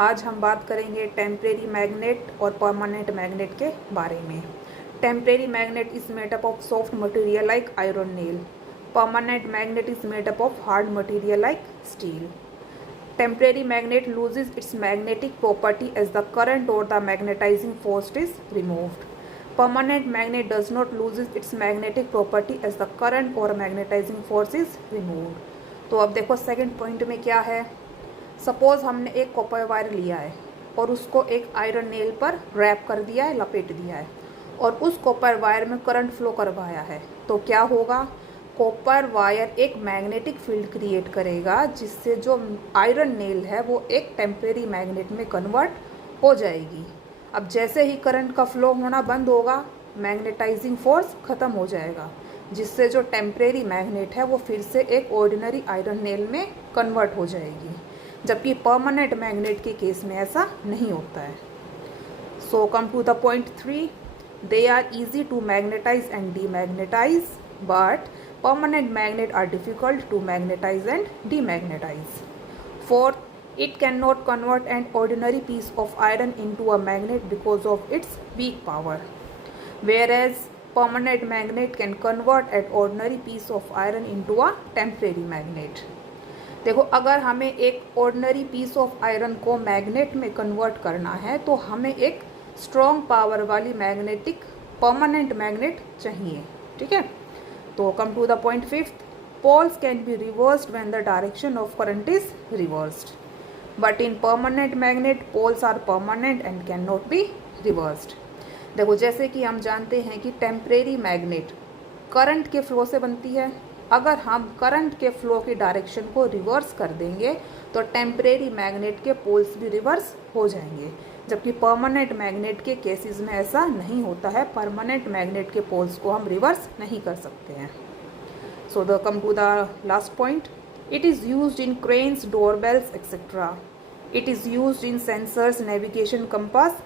आज हम बात करेंगे टेम्परेरी मैग्नेट और परमानेंट मैग्नेट के बारे में। Temporary magnet is made up of soft material like iron nail. Permanent magnet is made up of hard material like steel. Temporary magnet loses its magnetic property as the current or the magnetizing force is removed. Permanent magnet does not lose its magnetic property as the current or magnetizing force is removed. तो अब देखो second point में क्या है। Suppose हमने एक copper wire लिया है और उसको एक आयरन नेल पर रैप कर दिया है, लपेट दिया है, और उस कॉपर वायर में करंट फ्लो करवाया है, तो क्या होगा? कॉपर वायर एक मैग्नेटिक फील्ड क्रिएट करेगा जिससे जो आयरन नेल है वो एक टेम्परेरी मैग्नेट में कन्वर्ट हो जाएगी। अब जैसे ही करंट का फ्लो होना बंद होगा, मैग्नेटाइजिंग फोर्स ख़त्म हो जाएगा, जिससे जो टेम्परेरी मैग्नेट है वो फिर से एक ऑर्डिनरी आयरन नेल में कन्वर्ट हो जाएगी। जबकि परमानेंट मैग्नेट के केस में ऐसा नहीं होता है। So come to the point 3, they are easy to magnetize and demagnetize, but permanent magnet are difficult to magnetize and demagnetize. Fourth, it cannot convert an ordinary piece of iron into a magnet because of its weak power, whereas permanent magnet can convert an ordinary piece of iron into a temporary magnet. देखो, अगर हमें एक ordinary piece of iron को magnet में convert करना है तो हमें एक स्ट्रॉन्ग पावर वाली मैग्नेटिक परमानेंट मैग्नेट चाहिए। ठीक है, तो come to the point 5th, poles can be reversed when the direction of current is reversed, but in permanent magnet poles are permanent and cannot be reversed. देखो, जैसे कि हम जानते हैं कि टेम्परेरी मैग्नेट करंट के फ्लो से बनती है। अगर हम करंट के फ्लो की डायरेक्शन को रिवर्स कर देंगे तो टेम्परेरी मैग्नेट के पोल्स भी रिवर्स हो जाएंगे, जबकि परमानेंट मैग्नेट के केसेस में ऐसा नहीं होता है। परमानेंट मैग्नेट के पोल्स को हम रिवर्स नहीं कर सकते हैं। So the come to the last point, it is used in cranes, doorbells etcetera. It is used in sensors, navigation, compass.